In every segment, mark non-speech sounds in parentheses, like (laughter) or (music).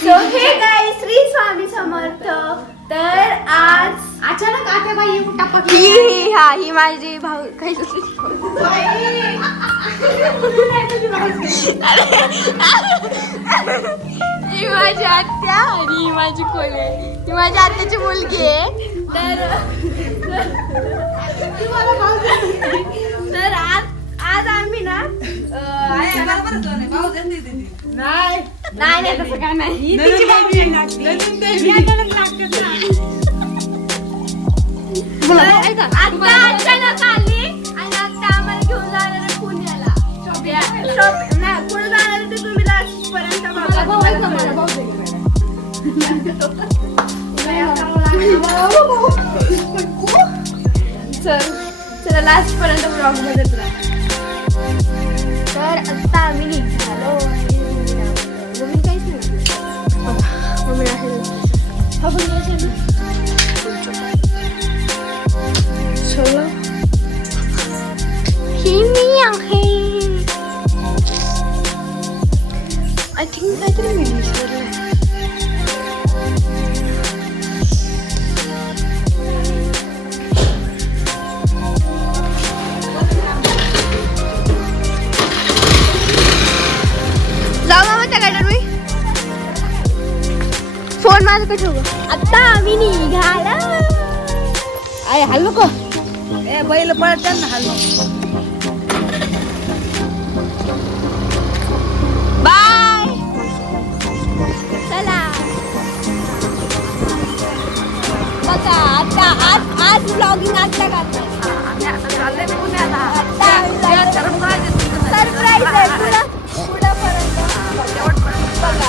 So हे गाई श्री स्वामी समर्थ तर आज अचानक आत्या बाई येऊन टाकत ही ही हा ही माझी भाऊ काही ही माझी आत्या आणि ही माझी कोले ही माझ्या आत्याची मुलगी आहे तर तर आज आज आम्ही ना अं, नाही. नाही तसं काय नाही. तिची भाऊजी तर आता अचानक आली आणि आता आम्हाला घेऊन जाणार आहे पुण्याला. नाही पुढे जाणार आहे ते तुम्ही लास्ट पर्यंत बघा. (laughs) चल चला लास्ट पर्यंत ब्लॉगमध्ये तर आता आम्ही मम्मी आहे हा पण चलो ही मी आहे आय थिंक माझ्याकडे ठेव गं. आता आम्ही निघाला. आहे हल्लो को? ए बैल पळत ना हल्लो बाय. चला. बघा आता आज आज ब्लॉगिंग आता करणार सरप्राईज आहे पुढं. पुढं सपोर्ट करा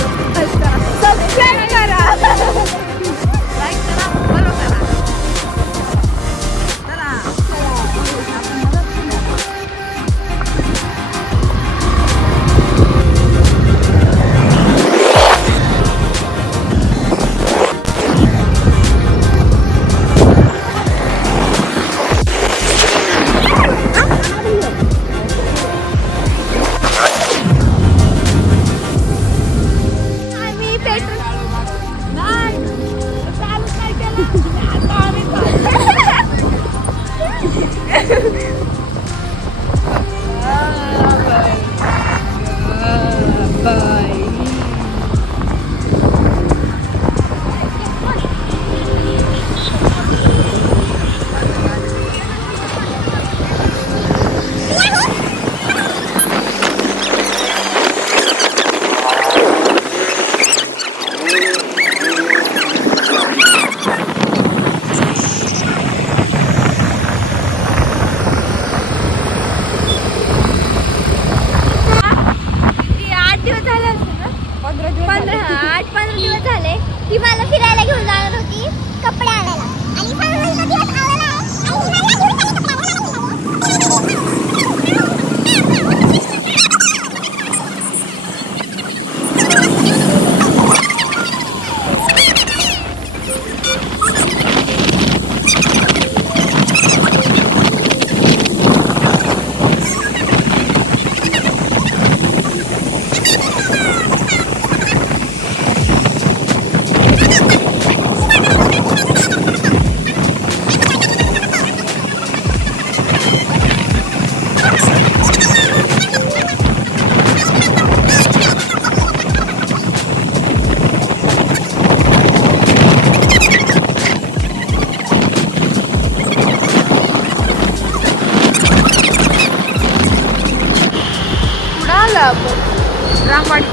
रामवाडी.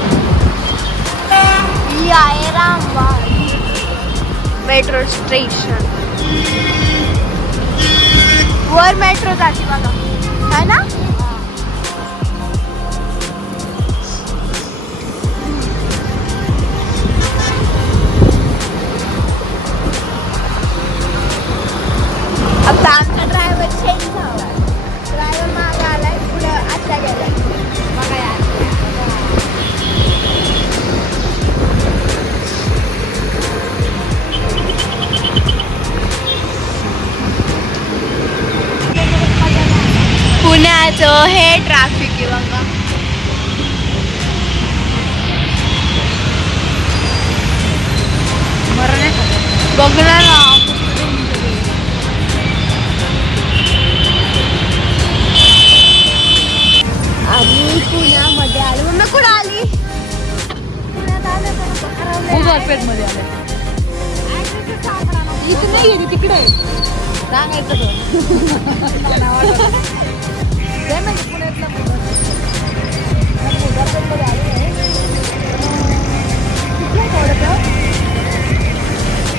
ही आहे रामवाडी. Metro station. वर मेट्रो जाते बघा. है ना? मुंबईचं हे ट्रॅफिक बघा. बघणार ना आम्ही पुण्यामध्ये आलो. मम्मी कुठं आली? पुण्यात आलं पेठमध्ये आले. इथे नाही आहे तिकडे. सांगायचं (laughs) तर. आहे पुण्यातला पुण्यातलं मुलं. आहे. किती आहे तेवढं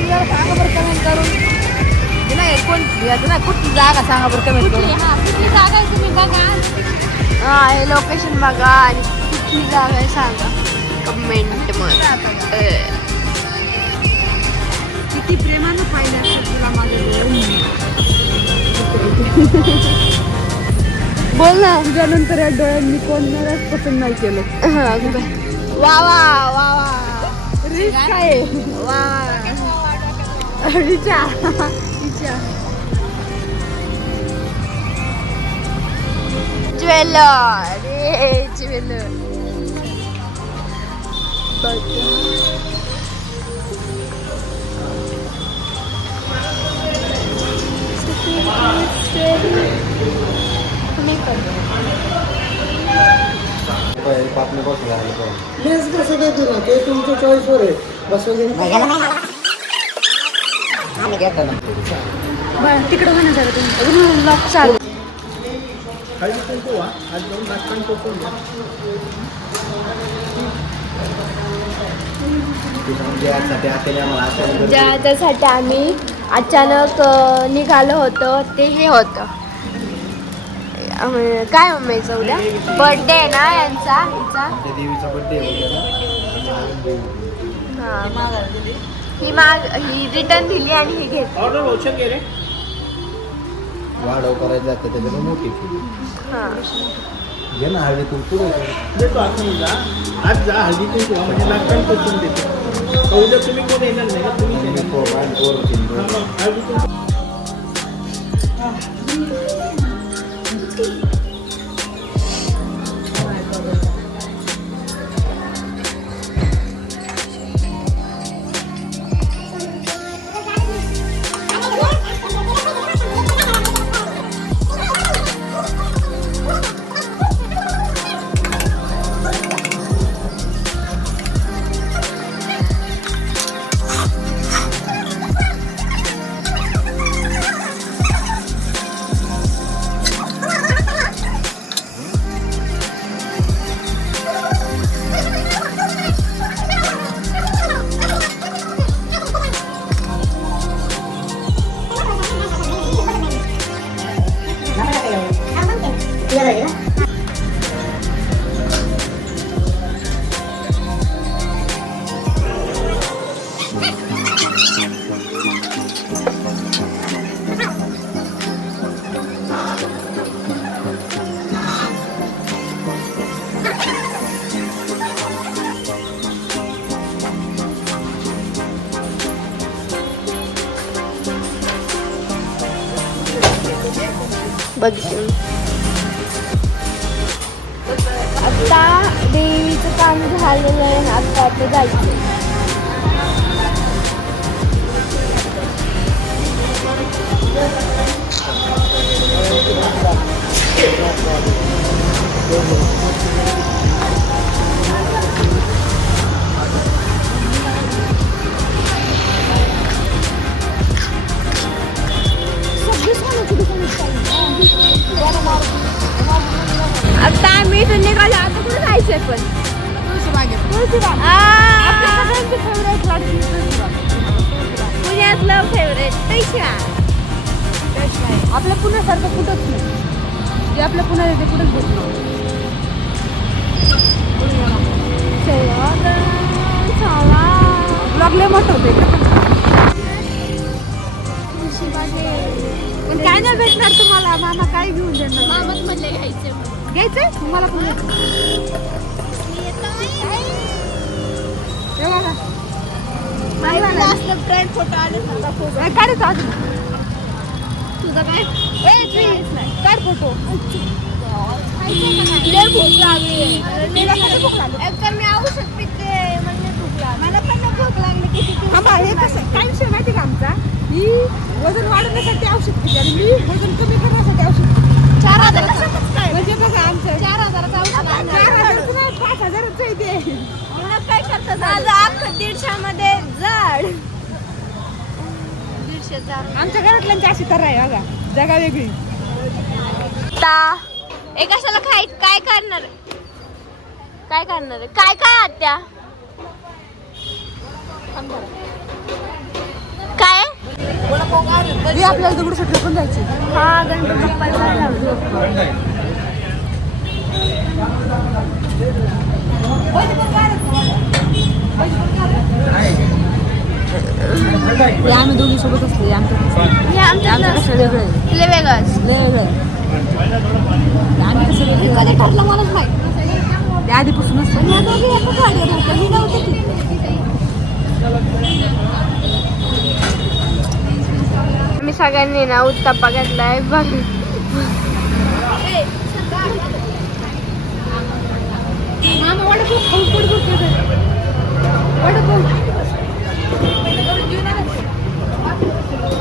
जरा सांगा बरं कमेंट करून हे नाही कोण याचं कुठली जागा सांगा बरं कमेंट करून कुठली जागा आहे तुम्ही बघा हे लोकेशन बघा आणि कुठली जागा आहे सांगा कमेंटमध्ये किती प्रेमानं पाहिलं तुला माझं बोल ना. तुझ्यानंतर या डोळ्यांनी कोणालाच पसंत नाही केलं. वा वा वा वा. रिस्क काय वा. विचार विचार ज्वेलर. ज्वेलर. लेस कसं देतो ना ते तुमच्या चॉईसवर आहे बस वगैरे बरं तिकडं म्हणा जरा तुम्ही लॉक चालू ज्याच्यासाठी आम्ही अचानक निघालो होतो ते हे होतं. काय मम्मीचं उद्या? बर्थडे आहे ना यांचा हिचा? हा ही माग ही रिटर्न दिली आणि ही घेतली. वाढव करायचं जातं त्याच्यानं मोठी फी. हा. घे ना हळदी कुंकू देतो आपण जा आज जा हळदी कुंकू. म्हणजे नाचताना कोचून देतो. उद्या तुम्ही कोण येणार नाही तुम्ही हळदी कुंकू. बघितलं आता देवीचं काम झालेलं आहे आता आता जायचं आता आम्ही इथून निघालो आता कुठे जायचंय पण? आ, पुण्यातलं फेवरेट पैशा आपल्या पुण्यासारखं कुठंच नाही. जे आपल्या पुण्यात येते कुठंच भेट नाही. ब्लॉग लय मोठं होते पण काय नाही भेटणार तुम्हाला? मामा काय घेऊन देणार? घ्यायचंय तुम्हाला पण हे बघा. Friend photo. आले काय काढायचं अजून तुझं काय. काढ फोटो भूक लागली. मी भूक लागली. मला पण भूक लागली किती थांबा हे कसं काय विषय माहिती का आमचा? मी वजन वाढवण्यासाठी औषध पिते आणि मी वजन कमी करण्यासाठी औषध पिते चार हजार काय? म्हणजे बघा आमचं. चार हजाराचं औषध. चार हजाराचं नाही पाच हजाराचं आहे ते. मग काय करतात माझं अख्खं दीडशे जड दीडशे आमच्या घरातल्यांची अशी तर आहे बघा. जगा वेगळी. आता ए कशाला खाय काय करणार? काय करणार? काय काय आत्या. काय? हे आपल्याला दगडूशेठला पण जायचं. हा गणपती हे आम्ही दोघी सोबत असले हे हे आमचं कसं वेगळं आहे? लय वेगळंच लय वेगळं आहे. हे आम्ही कसं वेगळं कधी ठरलं मलाच माहीत. ते आधीपासूनच. मी सगळ्यांनी ना उत्ताप्पा घेतलाय बघ.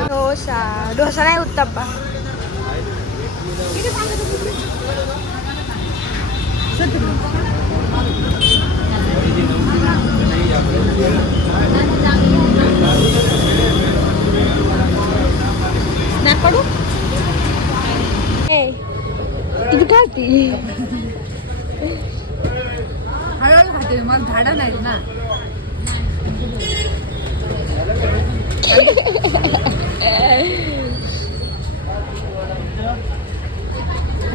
डोसा डोसा नाही उत्ताप्पा. स्नॅप काढू? तुम्ही खाती? हळूहळू खाते मला झाडं नाही ना.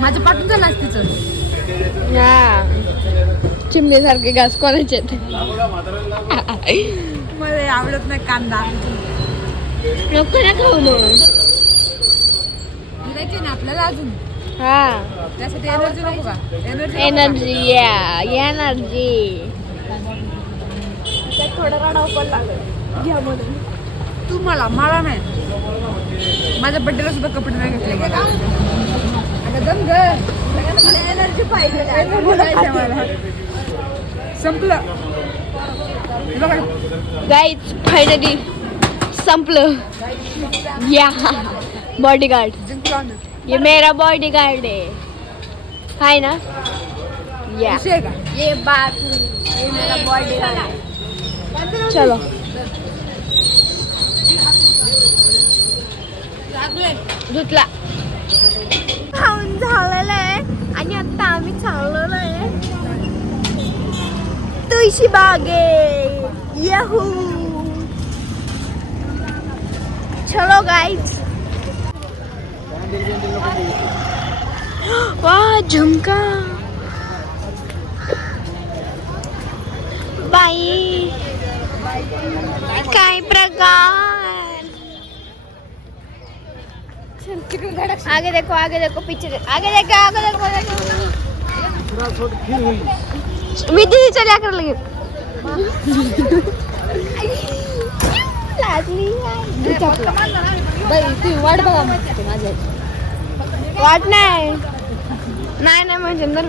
माझं पाठून झालं आज तिचं. हा. चिमणीसारखे घास कोणाचे मला आवडत नाही कांदा. नको ना खाऊ मग. ना आपल्याला अजून. हा. त्यासाठी एनर्जी नको का? एनर्जी या एनर्जी त्यात थोडं रडाव पण लागेल. घ्या म्हणून तू मला मला नाही. माझ्या बड्डेला सुद्धा कपडे नाही घेतले. गेले अगं दम ग एनर्जी पाहिजे. मला. संपलं. गाईज फायनली संपलं. या बॉडीगार्ड. ये मेरा बॉडीगार्ड है हाय ना? या आहे ये बात ये मेरा बॉडीगार्ड है चलो. धुतला. खाऊन झालेलं तुळशी बागे यहू चलो गाइस (gasps) वाह झुमका बाई काय प्रकार आगे देखो आगे देखो पीछे देखो आगे देखो आगे देखो, आगे देखो मी दीदी चल्या कर लगे लागली बाई ती वाट बघा मग माझ्या वाट नाही नाही नाही म्हणजे नाही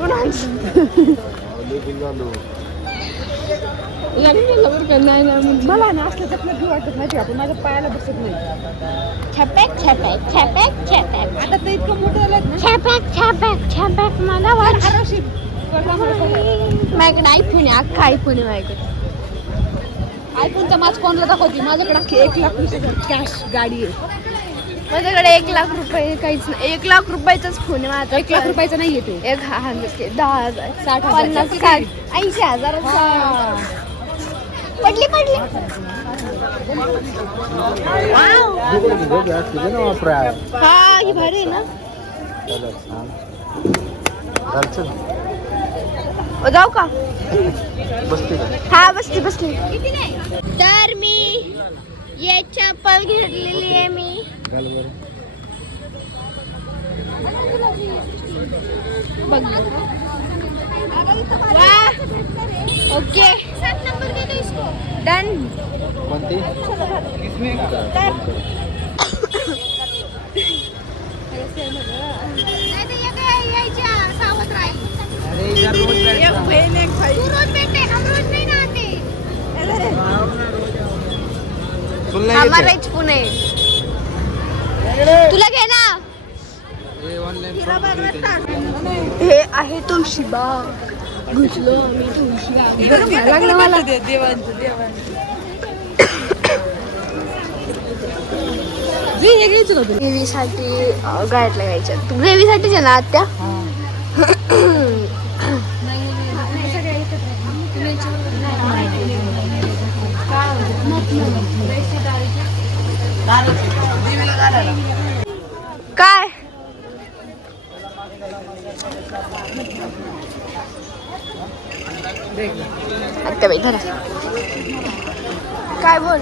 नाही मला ना असलं चपलं घेऊ वाटत नाही आपण माझ्या पायाला बसत नाही. छपॅक छपॅक छपॅक छपॅक. आता तर इतकं मोठं झालं छपॅक छपॅक छपॅक मला वाट माझ्याकडे आयफोन आहे अख्खा आयफोन आहे माझ्याकडे. आयफोनचा माझ कोणला दाखवते? माझ्याकडे अख्खी एक लाख रुपये कॅश गाडी आहे. माझ्याकडे एक लाख रुपये काहीच नाही. एक लाख रुपयाचाच फोन आहे माझा एक लाख रुपयाचा नाही येते एक हा- हजार दहा हजार. साठ हजार. पन्नास साठ ऐंशी हजार. पडली पडली. वाव. हा ही भारी आहे ना. जाऊ का। हा बसली बसली तर मी। ये चप्पल घेतलेली आहे मी। बघ ओके। डन। (laughs) बहीण एक भाई रोज हम रोज नहीं पुणे। तुला घे ना। हे आहे तुळशीबाग. घुसलो आम्ही व्हायला लागलं मला. देवांचं देवांचं. ग्रेव्हीसाठी गायटला घ्यायच्या तू ग्रेव्हीसाठीच आहे ना आत्या? (clears throat) काय? आत्या बाई धरा. काय बोल?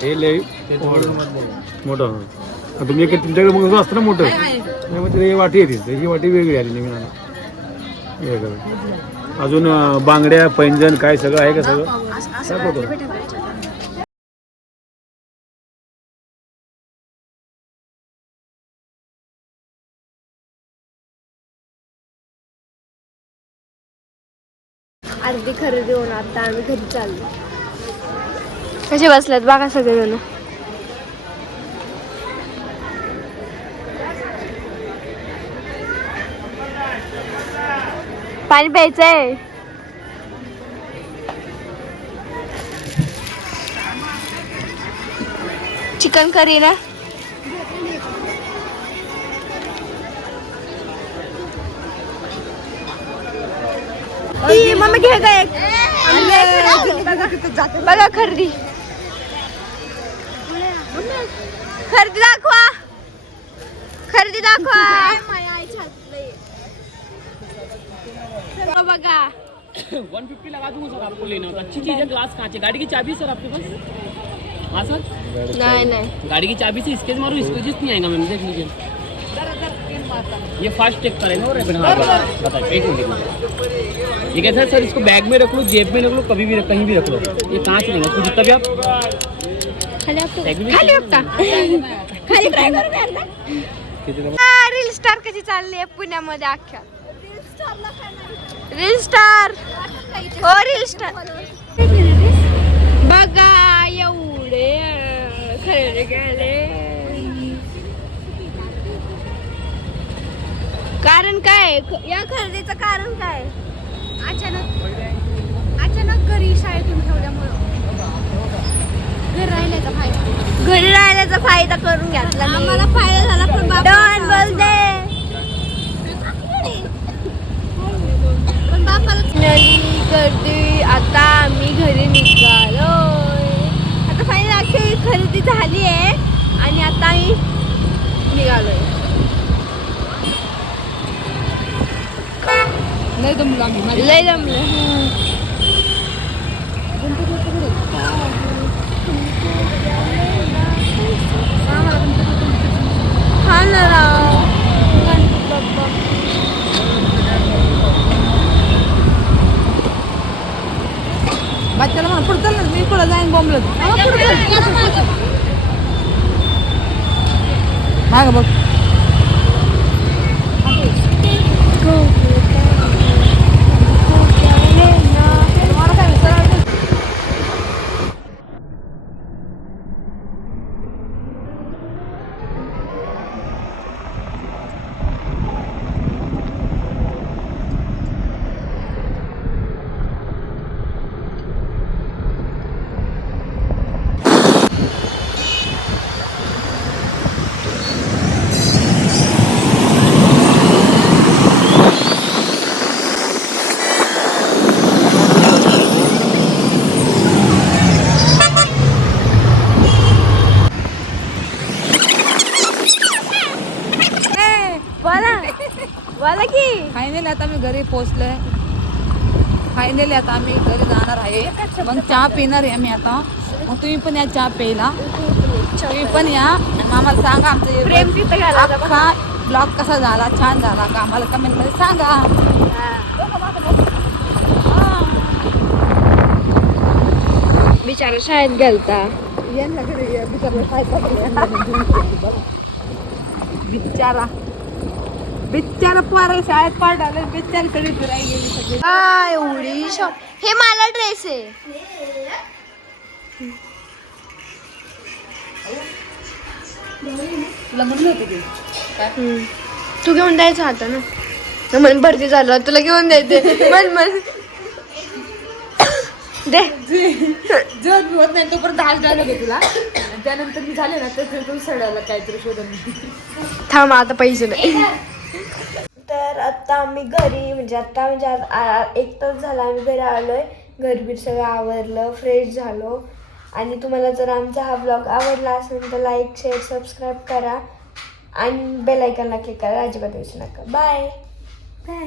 हे. लय मोठं. तुम्ही एक तुमच्याकडे मग असतं ना मोठं त्यामुळे ही वाटी येते ही वाटी वेगळी आली नवीन. वेगळं. अजून बांगड्या पैंजण काय सगळं आहे का सगळं? ती खरेदी होऊन आता आम्ही घरी चाललो. कसे बसल्यात बघा सगळेजण. पाणी प्यायचंय. चिकन करी ना. मम्मी घे काय बघा खरेदी खरेदी दाखवा। खरेदी दाखवा। बघा 150 लगा दूँगा सर आपको लेना होता अच्छी चीज़ है ग्लास कांच है गाड़ी की चाबी है सर आपके पास? हाँ सर? नाही नाही। गाड़ी की चाबी से स्केच मारो? स्केचेस नहीं आएगा मैम देख लीजिए। ये फास्ट चेक करेंगे और हाँ बताइए। एक मिनट ये कैसा है सर इसको बैग में रख लो जेब में रख लो कभी भी कहीं भी रख लो। ये कांच लेंगे? तो जितना भी आप रील स्टार कशी चालली आहे? पुण्यामध्ये अख्ख्या रील स्टार हो रील स्टार बघा एवढे अं, खरेदी कारण काय? या खरेदीचं कारण काय? अचानक अचानक घरी शाळेतून ठेवल्यामुळं. घर राहिल्याचा फायदा. घरी राहण्याचा फायदा करून घेतला. आम्हाला फायदा झाला पण डॉन बोलते. गर्दी. आता आम्ही घरी निघालोय. आता फायनली अख्खी खरेदी झाली आहे आणि आता आम्ही निघालोय. लय दमलो आम्ही. लय जमलं हा. ना राव. बाच्याला म्हणा पुढं चल ना मी पुढं जाईन बोंबलत. माग बघ तुम्हाला काय विचारायचं? बोला बोला की? फायनली आता मी घरी पोहोचलोय. फायनली आता आम्ही घरी जाणार आहे. मग चहा पिणार आहे मी आता. मग तुम्ही पण या चहा प्यायला. तुम्ही पण या. आम्हाला सांगा आमचं. अख्खा ब्लॉग कसा झाला छान झाला का? आम्हाला कमेंटमध्ये सांगा. बिचारा शाळेत गेलता. बिचारा. बिचारा पोरा शाळेत पाठवलं बिचारी कडे फिरायला गेली सगळी. आ, एवढी शॉप हे मला ड्रेस आहे. की. तू घेऊन द्यायचं आता ना. तर म्हण भरती झालं तुला घेऊन द्यायचे म्हण म्हण. दे. जर होत नाही तोपर्यंत हाल झालं होतं तुला. त्यानंतर मी झाले ना तर तू सडायला काहीतरी शोधून थांब आता पैसे नाही. तर आत्ता आम्ही घरी म्हणजे आत्ता म्हणजे आज आ- एक तास झाला आम्ही घरी आलोय. घरबीर सगळं आवरलं फ्रेश झालो. आणि तुम्हाला जर आमचा हा ब्लॉग आवडला असेल तर लाईक शेअर सबस्क्राईब करा. आणि बेलायकनला क्लिक करा अजिबात विसरू नका. Bye bye